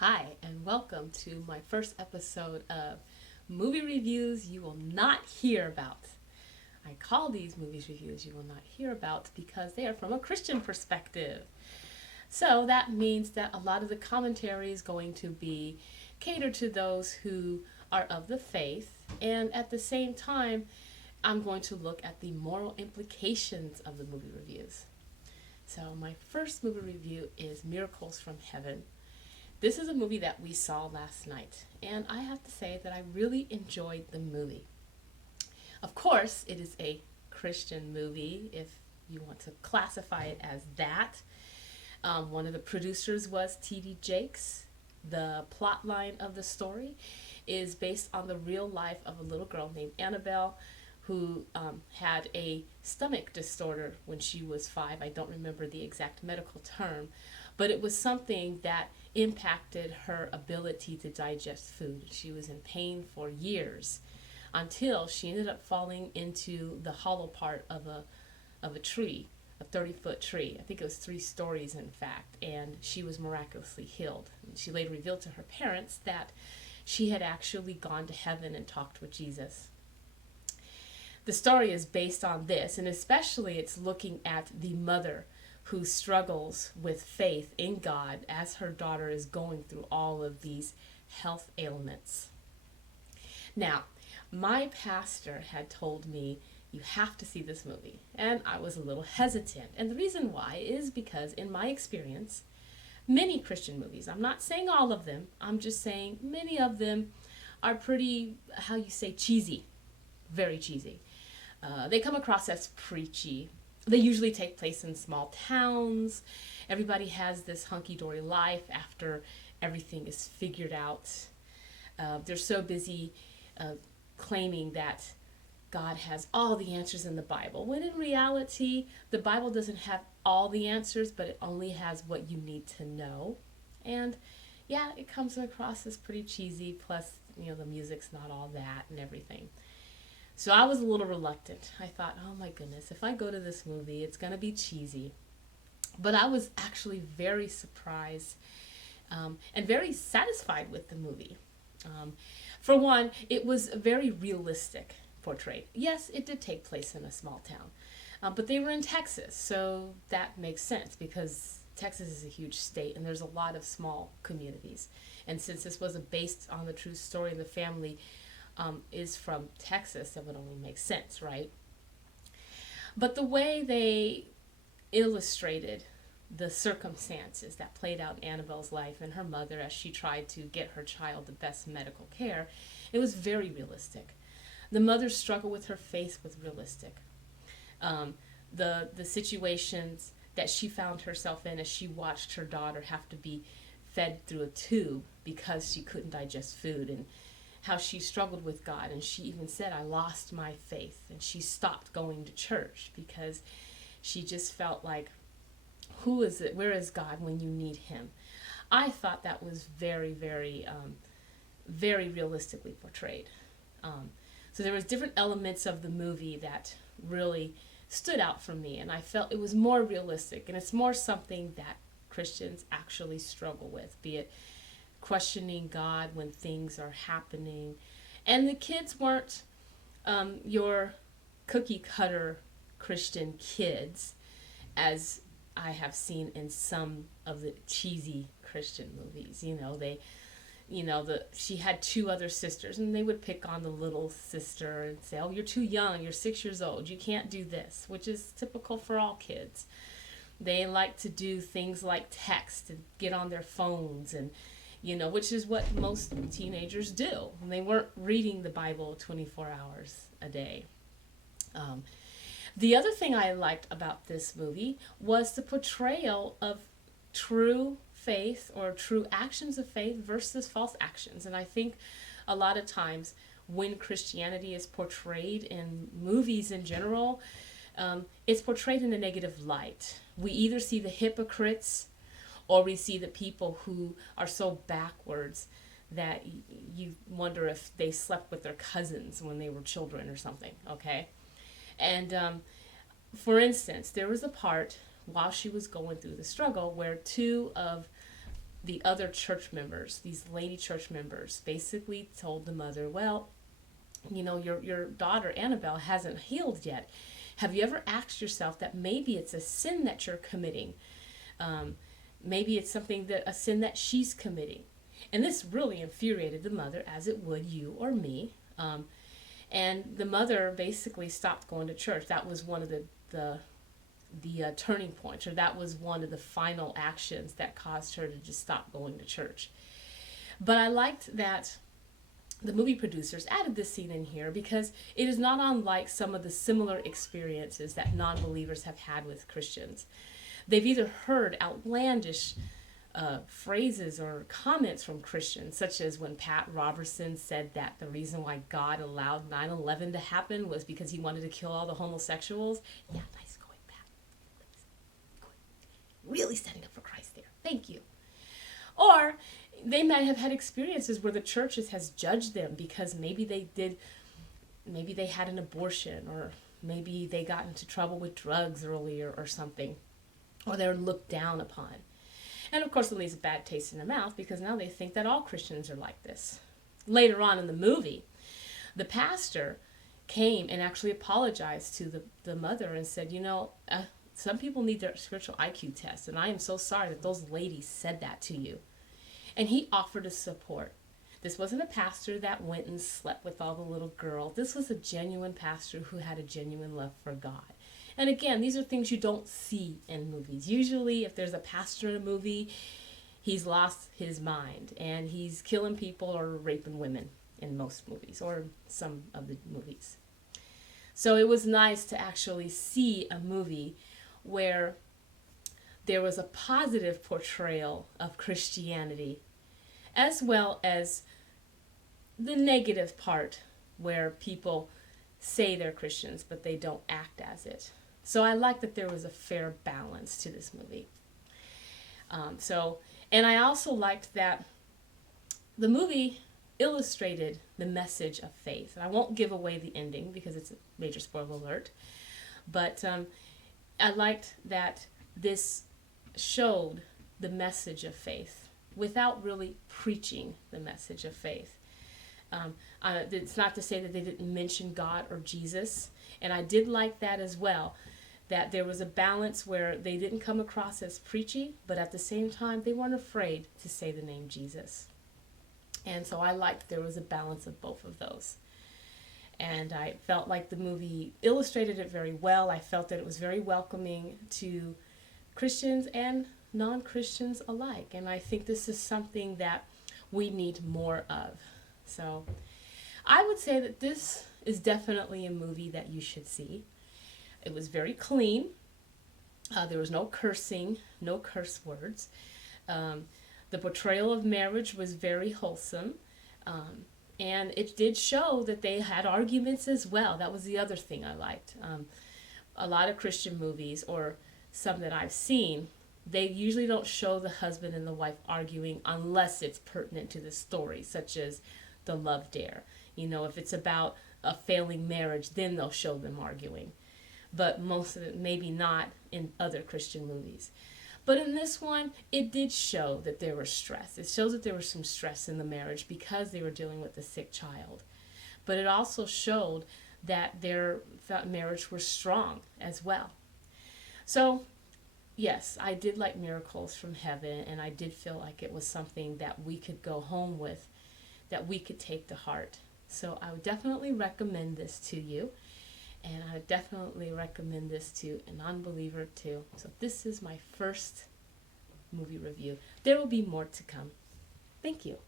Hi, and welcome to my first episode of movie reviews you will not hear about. I call these movies reviews you will not hear about because they are from a Christian perspective. So that means that a lot of the commentary is going to be catered to those who are of the faith, and at the same time, I'm going to look at the moral implications of the movie reviews. So, my first movie review is Miracles from Heaven. This is a movie that we saw last night, and I have to say that I really enjoyed the movie. Of course, it is a Christian movie, if you want to classify it as that. One of the producers was T.D. Jakes. The plot line of the story is based on the real life of a little girl named Annabelle who had a stomach disorder when she was 5. I don't remember the exact medical term, but it was something that impacted her ability to digest food. She was in pain for years until she ended up falling into the hollow part of a tree, a 30-foot tree. I think it was 3 stories, in fact, and she was miraculously healed. And she later revealed to her parents that she had actually gone to heaven and talked with Jesus. The story is based on this, and especially it's looking at the mother who struggles with faith in God as her daughter is going through all of these health ailments. Now, my pastor had told me you have to see this movie, and I was a little hesitant. And the reason why is because, in my experience, many Christian movies, I'm not saying all of them, I'm just saying many of them are pretty, how you say, cheesy, very cheesy. They come across as preachy. They usually take place in small towns. Everybody has this hunky dory life after everything is figured out. They're so busy uh, claiming that God has all the answers in the Bible, when in reality, the Bible doesn't have all the answers, but it only has what you need to know. And yeah, it comes across as pretty cheesy, plus, the music's not all that and everything. So I was a little reluctant. I thought, oh my goodness, if I go to this movie, it's going to be cheesy. But I was actually very surprised and very satisfied with the movie. Um, for one, it was very realistic portrayed. Yes, it did take place in a small town, but they were in Texas, so that makes sense because Texas is a huge state and there's a lot of small communities. And since this was based on the true story and the family is from Texas, that would only make sense, right? But the way they illustrated the circumstances that played out in Annabelle's life and her mother as she tried to get her child the best medical care, it was very realistic. The mother's struggle with her faith was realistic. Um, the situations that she found herself in as she watched her daughter have to be fed through a tube because she couldn't digest food, and how she struggled with God. And she even said, I lost my faith. And she stopped going to church because she just felt like, who is it? Where is God when you need him? I thought that was very, very, very realistically portrayed. So there was different elements of the movie that really stood out for me, and I felt it was more realistic, and it's more something that Christians actually struggle with, be it questioning God when things are happening. And the kids weren't your cookie cutter Christian kids, as I have seen in some of the cheesy Christian movies. She had 2 other sisters, and they would pick on the little sister and say, "Oh, you're too young. You're 6 years old. You can't do this," which is typical for all kids. They like to do things like text and get on their phones and which is what most teenagers do. And they weren't reading the Bible 24 hours a day. Um, the other thing I liked about this movie was the portrayal of true faith or true actions of faith versus false actions. And I think a lot of times when Christianity is portrayed in movies in general, it's portrayed in a negative light. We either see the hypocrites or we see the people who are so backwards that you wonder if they slept with their cousins when they were children or something, okay? And for instance, there was a part while she was going through the struggle where 2 of the other church members, these lady church members, basically told the mother, well, you know, your daughter Annabelle hasn't healed yet. Have you ever asked yourself that maybe it's a sin that you're committing? Maybe it's something that a sin that she's committing. And this really infuriated the mother, as it would you or me. And the mother basically stopped going to church. That was one of the turning points, or that was one of the final actions that caused her to just stop going to church. But I liked that the movie producers added this scene in here because it is not unlike some of the similar experiences that non-believers have had with Christians. They've either heard outlandish phrases or comments from Christians, such as when Pat Robertson said that the reason why God allowed 9/11 to happen was because he wanted to kill all the homosexuals. Yeah, nice going, Pat. Really standing up for Christ there. Thank you. Or they might have had experiences where the churches has judged them because maybe they had an abortion, or maybe they got into trouble with drugs earlier or something, or they're looked down upon. And of course it leaves a bad taste in their mouth because now they think that all Christians are like this. Later on in the movie, the pastor came and actually apologized to the mother and said, you know, some people need their spiritual IQ test, and I am so sorry that those ladies said that to you. And he offered his support. This wasn't a pastor that went and slept with all the little girls. This was a genuine pastor who had a genuine love for God. And again, these are things you don't see in movies. Usually, if there's a pastor in a movie, he's lost his mind and he's killing people or raping women in most movies, or some of the movies. So it was nice to actually see a movie where there was a positive portrayal of Christianity, as well as the negative part where people say they're Christians but they don't act as it. So I like that there was a fair balance to this movie. And I also liked that the movie illustrated the message of faith. And I won't give away the ending because it's a major spoiler alert. But I liked that this showed the message of faith without really preaching the message of faith. It's not to say that they didn't mention God or Jesus. And I did like that as well, that there was a balance where they didn't come across as preachy, but at the same time, they weren't afraid to say the name Jesus. And so I liked there was a balance of both of those. And I felt like the movie illustrated it very well. I felt that it was very welcoming to Christians and non-Christians alike. And I think this is something that we need more of. So I would say that this is definitely a movie that you should see. It was very clean. There was no cursing, no curse words. The portrayal of marriage was very wholesome. And it did show that they had arguments as well. That was the other thing I liked. A lot of Christian movies, or some that I've seen, they usually don't show the husband and the wife arguing unless it's pertinent to the story, such as The Love Dare. You know, if it's about a failing marriage, then they'll show them arguing. But most of it, maybe not in other Christian movies. But in this one, it did show that there was stress. It shows that there was some stress in the marriage because they were dealing with a sick child. But it also showed that their marriage was strong as well. So, yes, I did like Miracles from Heaven, and I did feel like it was something that we could go home with, that we could take to heart. So I would definitely recommend this to you. And I definitely recommend this to a non-believer too. So this is my first movie review. There will be more to come. Thank you.